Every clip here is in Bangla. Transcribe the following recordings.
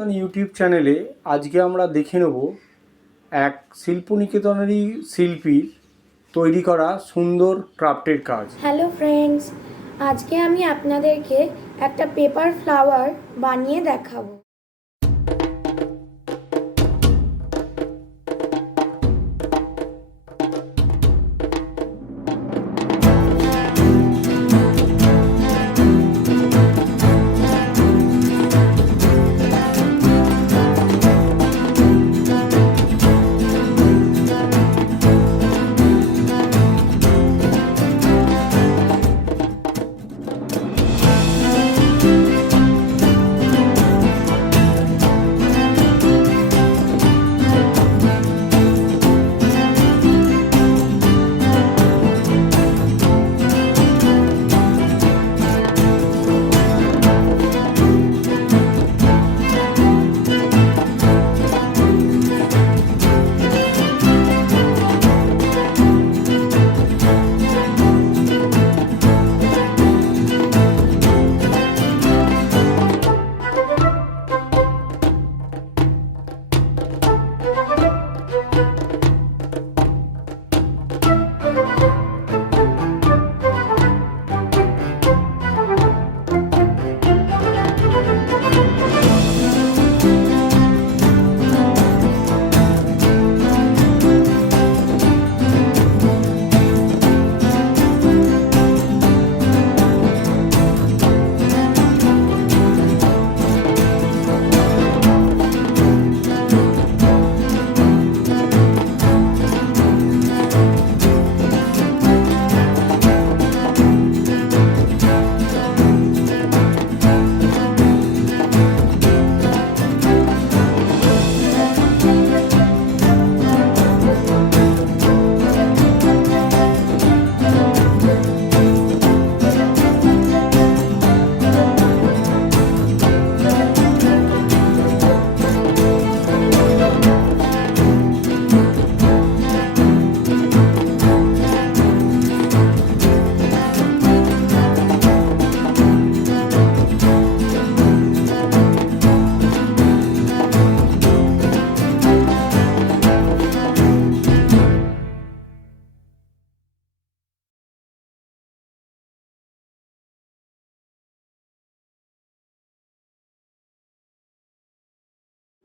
শিল্পনিকেতন ইউটিউব চ্যানেলে আজকে আমরা দেখে নেব এক শিল্পনিকেতনেরই শিল্পীর তৈরি করা সুন্দর ক্রাফটের কাজ। হ্যালো ফ্রেন্ডস, আজকে আমি আপনাদেরকে একটা পেপার ফ্লাওয়ার বানিয়ে দেখাবো।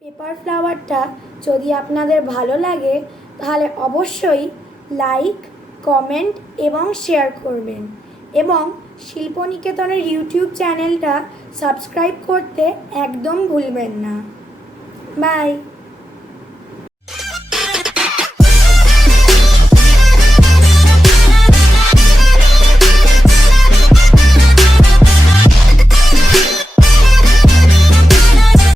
পেপার ফ্লাওয়ারটা যদি আপনাদের ভালো লাগে তাহলে অবশ্যই লাইক, কমেন্ট এবং শেয়ার করবেন এবং শিল্পনিকেতনের ইউটিউব চ্যানেলটা সাবস্ক্রাইব করতে একদম ভুলবেন না। বাই।